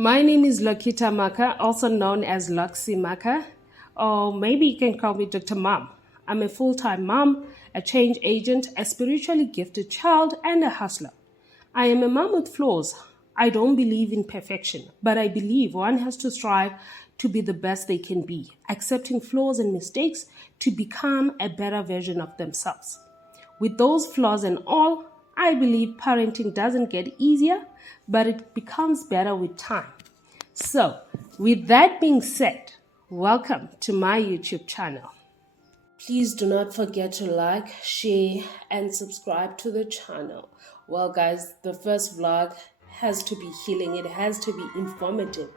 My name is Lokita Maka, also known as Loxi Maka, or maybe you can call me Dr. Mom. I'm a full time mom, a change agent, a spiritually gifted child, and a hustler. I am a mom with flaws. I don't believe in perfection, but I believe one has to strive to be the best they can be, accepting flaws and mistakes to become a better version of themselves. With those flaws and all, I believe parenting doesn't get easier, but it becomes better with time. So, with that being said, welcome to my YouTube channel. Please do not forget to like, share, and subscribe to the channel. Well, guys, the first vlog has to be healing, it has to be informative,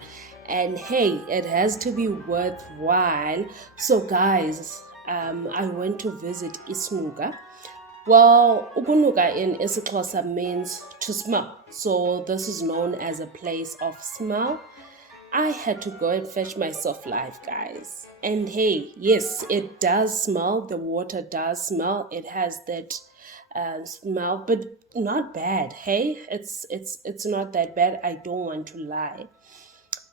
and hey, it has to be worthwhile. So, guys, I went to visit Isinuga. Well, ukunuka in isiXhosa means to smell. So this is known as a place of smell. I had to go and fetch myself life, guys. And hey, yes, it does smell. The water does smell. It has that smell, but not bad. Hey, it's not that bad. I don't want to lie.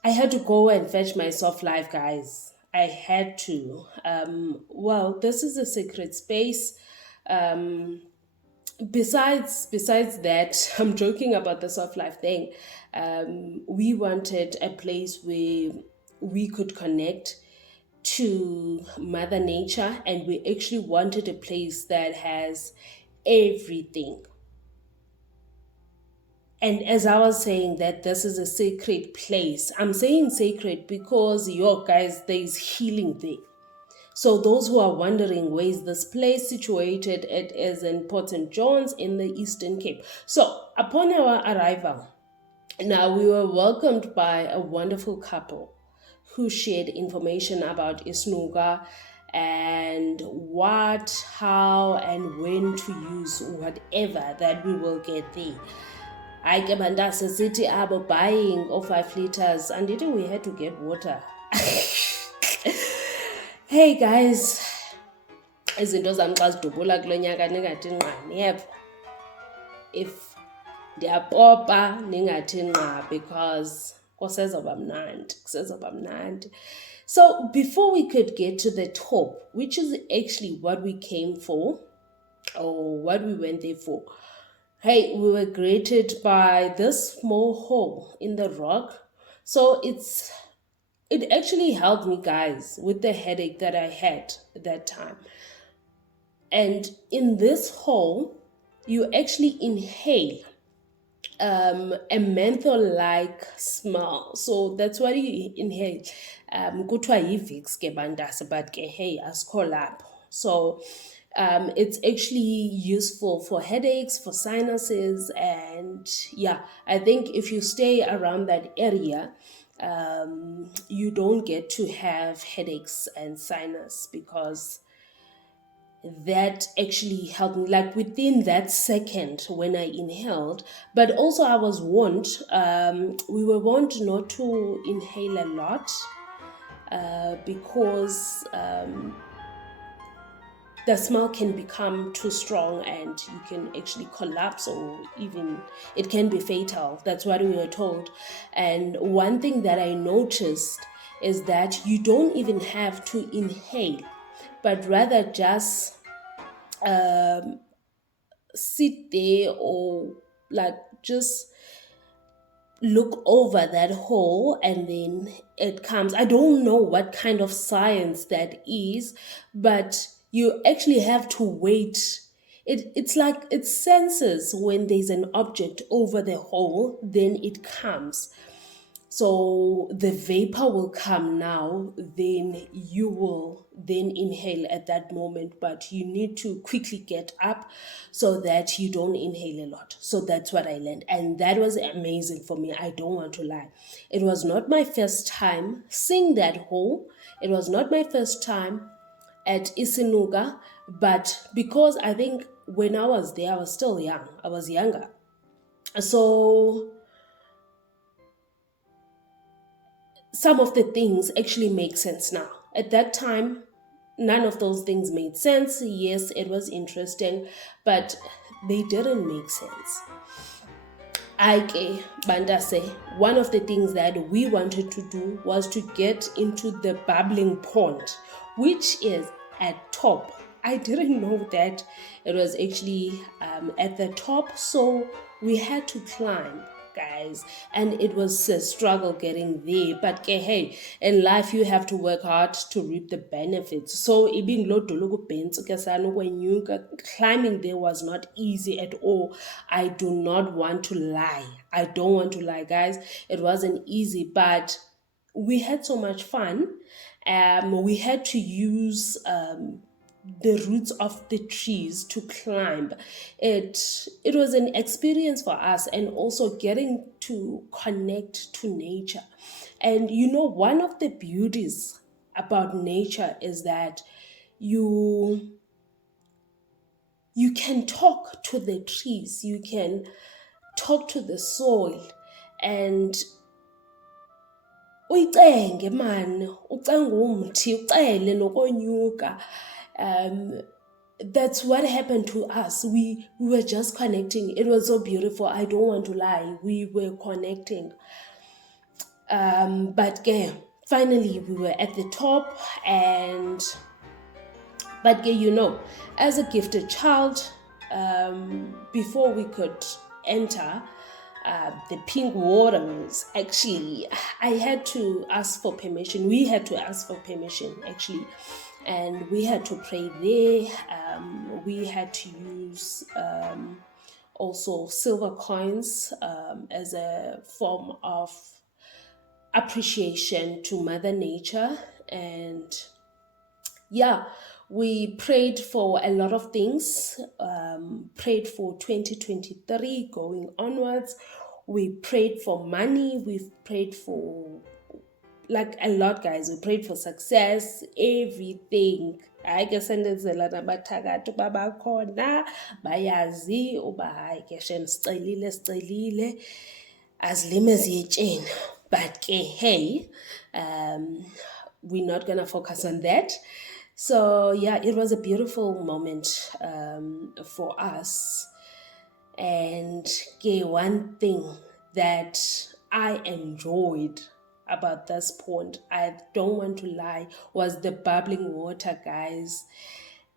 I had to go and fetch myself life, guys. I had to. Well, this is a secret space. Besides that, I'm joking about the soft life thing. We wanted a place where we could connect to Mother Nature, and we actually wanted a place that has everything. And as I was saying that this is a sacred place, I'm saying sacred because, yo, guys, there's healing there. So those who are wondering where is this place situated, it is in Port St. John's in the Eastern Cape. So upon our arrival, now we were welcomed by a wonderful couple who shared information about Isinuga and what, how, and when to use whatever that we will get there. I ke bandase sithi abo buying of 5 liters and didn't we had to get water. Hey guys, izinto zami xa zidubula kulo nyaka ningathi nqa niyeva. If ndiyapopa ningathi nqa because kusezoba mnandi. So before we could get to the top, which is actually what we came for or what we went there for, hey, we were greeted by this small hole in the rock. So it actually helped me, guys, with the headache that I had at that time. And in this hole, you actually inhale a menthol-like smell. So that's what you inhale. Kuthiwa yi-Vicks ke bandase, but ke hey, asikho lapho. So it's actually useful for headaches, for sinuses, and yeah, I think if you stay around that area, you don't get to have headaches and sinus because that actually helped me, like within that second when I inhaled. But also I was warned, we were warned not to inhale a lot because the smell can become too strong and you can actually collapse, or even it can be fatal. That's what we were told. And one thing that I noticed is that you don't even have to inhale, but rather just sit there or like just look over that hole and then it comes. I don't know what kind of science that is, but you actually have to wait. It's like it senses when there's an object over the hole, then it comes. So the vapor will come now, then you will then inhale at that moment, but you need to quickly get up so that you don't inhale a lot. So that's what I learned. And that was amazing for me. I don't want to lie. It was not my first time seeing that hole. It was not my first time at Isinuga, but because I think when I was there, I was still young. I was younger. So some of the things actually make sense now. At that time, none of those things made sense. Yes, it was interesting, but they didn't make sense. Aike Bandase, one of the things that we wanted to do was to get into the bubbling pond, which is at top. I didn't know that it was actually at the top, so we had to climb, guys, and it was a struggle getting there. But hey, in life you have to work hard to reap the benefits. So climbing there was not easy at all. I do not want to lie. I don't want to lie, guys. It wasn't easy, but we had so much fun. We had to use the roots of the trees to climb. It was an experience for us, and also getting to connect to nature. And one of the beauties about nature is that you you can talk to the trees, you can talk to the soil, and uyicenge man, ucenge umthi, ucele nokonyuka. That's what happened to us. We were just connecting. It was so beautiful. I don't want to lie. We were connecting. But yeah, finally we were at the top, but as a gifted child, before we could enter the pink waters, actually, I had to ask for permission. We had to ask for permission, actually, and we had to pray there. We had to use also silver coins as a form of appreciation to Mother Nature. And yeah, we prayed for a lot of things, prayed for 2023 going onwards. We prayed for money. We've prayed for like a lot, guys. We prayed for success, everything. I guess sendenzela nabathakathi babakhona bayazi uba hayi ke shem sicelile azilime ziyetsheni. But hey, we're not gonna focus on that. So yeah, it was a beautiful moment for us. And one thing that I enjoyed about this pond, I don't want to lie, was the bubbling water, guys.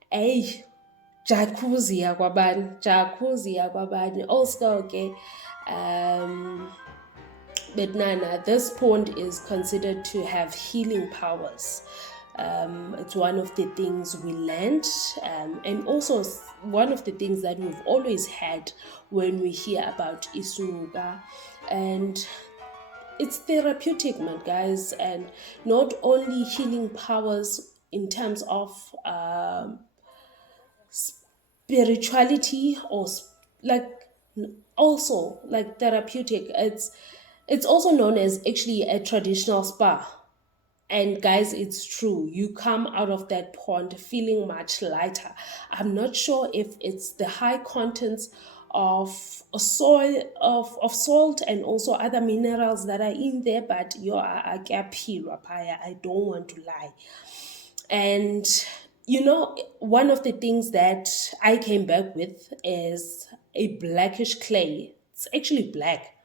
Hey, jacuzzi yakwabani. Also, okay, but Nana, this pond is considered to have healing powers. It's one of the things we learned, and also one of the things that we've always had when we hear about Isinuga. And it's therapeutic, man, guys, and not only healing powers in terms of spirituality, or also like therapeutic. It's also known as actually a traditional spa. And guys, it's true. You come out of that pond feeling much lighter. I'm not sure if it's the high contents of soil, of salt, and also other minerals that are in there, but I don't want to lie. And one of the things that I came back with is a blackish clay. It's actually black.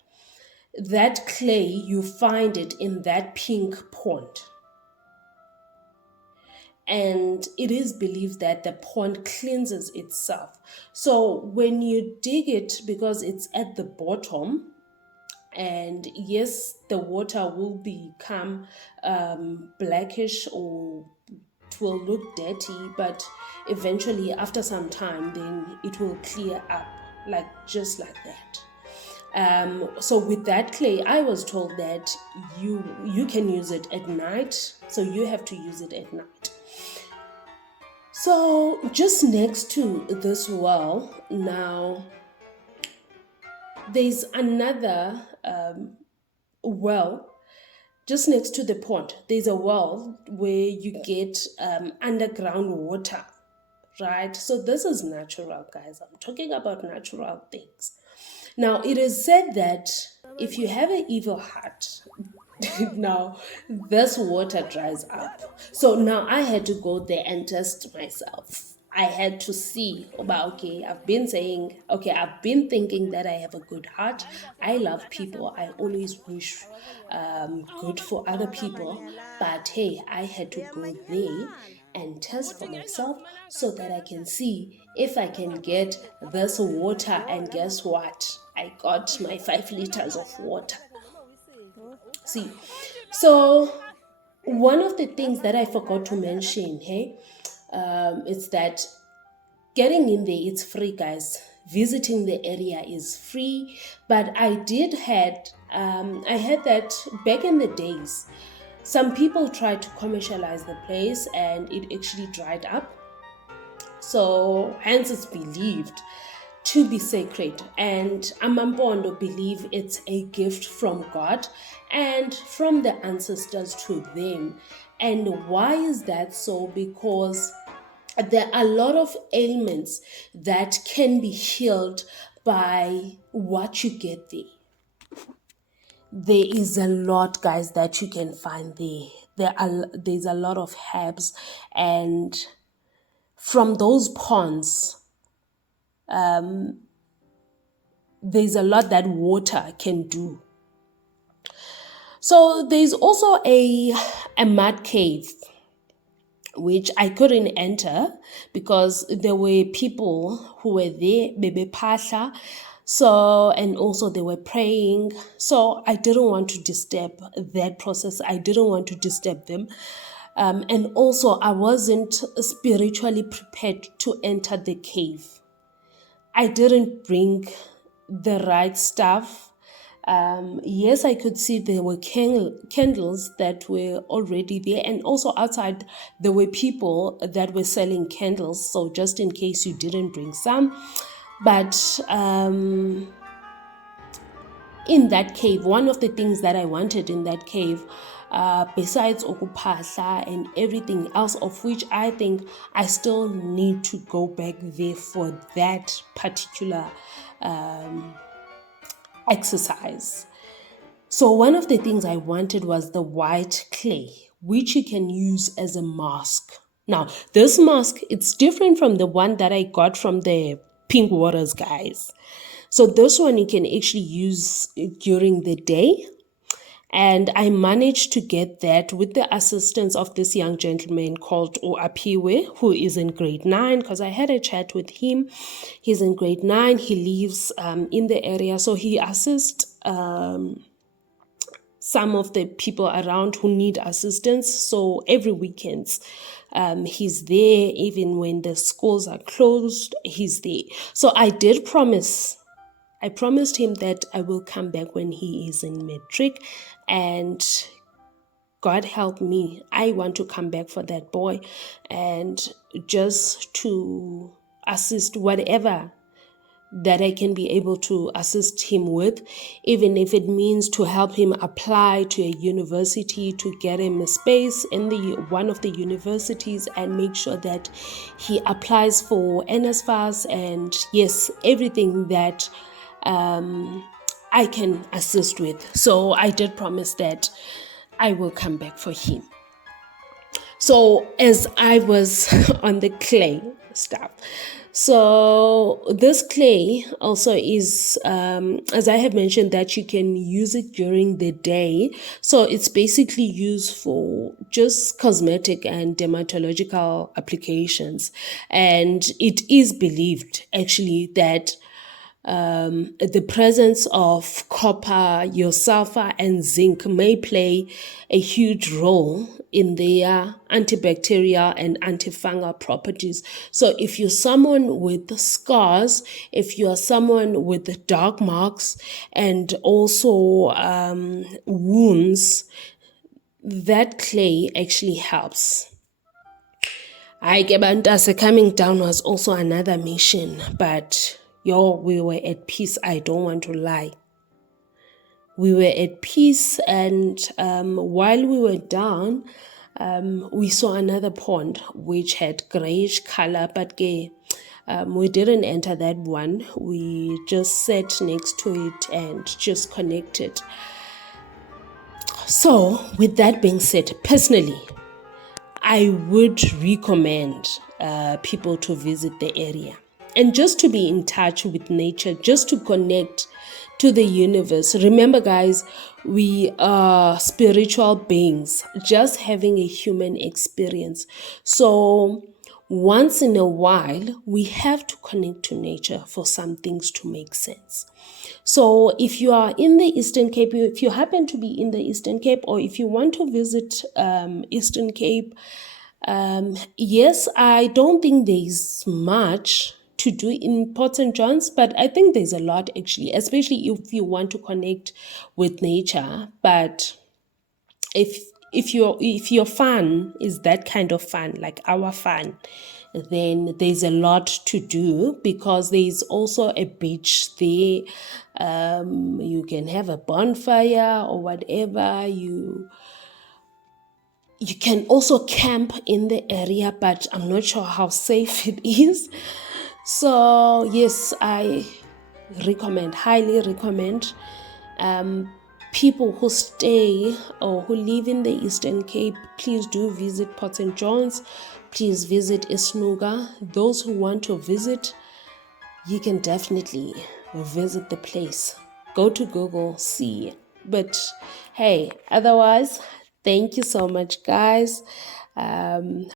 That clay, you find it in that pink pond. And it is believed that the pond cleanses itself. So when you dig it, because it's at the bottom, and yes, the water will become blackish, or it will look dirty, but eventually after some time, then it will clear up, just like that. So with that clay, I was told that you can use it at night, so you have to use it at night. So just next to this well, now there's another well just next to the pond. There's a well where you get underground water, right? So this is natural, guys. I'm talking about natural things. Now, it is said that if you have an evil heart, now this water dries up. So now I had to go there and test myself. I had to see about, okay, I've been saying, okay, I've been thinking that I have a good heart. I love people. I always wish good for other people. But hey, I had to go there and test for myself so that I can see if I can get this water. And guess what? I got my 5 liters of water. See, so one of the things that I forgot to mention, hey, it's that getting in there, it's free, guys. Visiting the area is free. But I had that back in the days. Some people tried to commercialize the place and it actually dried up. So hence it's believed to be sacred, and Amampondo believe it's a gift from God and from the ancestors to them. And why is that so? Because there are a lot of ailments that can be healed by what you get there. There is a lot, guys, that you can find there. There's a lot of herbs, and from those ponds, there's a lot that water can do. So there's also a mud cave, which I couldn't enter because there were people who were there, Bebe Pasha. So, and also they were praying. So I didn't want to disturb that process. I didn't want to disturb them. And also I wasn't spiritually prepared to enter the cave. I didn't bring the right stuff. Yes, I could see there were candles that were already there, and also outside there were people that were selling candles, so just in case you didn't bring some. But in that cave, one of the things that I wanted in that cave, besides okupahla and everything else, of which I think I still need to go back there for that particular exercise. So one of the things I wanted was the white clay, which you can use as a mask. Now, this mask, it's different from the one that I got from the Pink Waters guys. So this one you can actually use during the day. And I managed to get that with the assistance of this young gentleman called Oapiwe, who is in grade 9, because I had a chat with him. He's in grade 9. He lives in the area. So he assists some of the people around who need assistance. So every weekend, he's there. Even when the schools are closed, he's there. So I promised him that I will come back when he is in matric, and God help me, I want to come back for that boy and just to assist whatever that I can be able to assist him with, even if it means to help him apply to a university, to get him a space in one of the universities and make sure that he applies for NSFAS and yes, everything that I can assist with. So I did promise that I will come back for him. So as I was on the clay stuff, so this clay also is, as I have mentioned, that you can use it during the day. So it's basically used for just cosmetic and dermatological applications. And it is believed actually that the presence of copper, your sulfur, and zinc may play a huge role in their antibacterial and antifungal properties. So if you're someone with scars, if you are someone with dark marks and also wounds, that clay actually helps. Gebantase coming down was also another mission, but we were at peace. I don't want to lie. We were at peace, and while we were down, we saw another pond which had grayish color, but we didn't enter that one. We just sat next to it and just connected. So with that being said, personally, I would recommend people to visit the area. And just to be in touch with nature, just to connect to the universe. Remember, guys, we are spiritual beings, just having a human experience. So, once in a while, we have to connect to nature for some things to make sense. So, if you are in the Eastern Cape, if you happen to be in the Eastern Cape, or if you want to visit Eastern Cape, yes, I don't think there's much to do in Port St. John's, but I think there's a lot actually, especially if you want to connect with nature. But if your fun is that kind of fun, like our fun, then there's a lot to do because there's also a beach there. You can have a bonfire or whatever. You can also camp in the area, but I'm not sure how safe it is. So yes, I highly recommend people who stay or who live in the Eastern Cape, please do visit Port St. John's. Please visit Isinuga. Those who want to visit, you can definitely visit the place. Go to Google, see. But hey, otherwise, thank you so much, guys.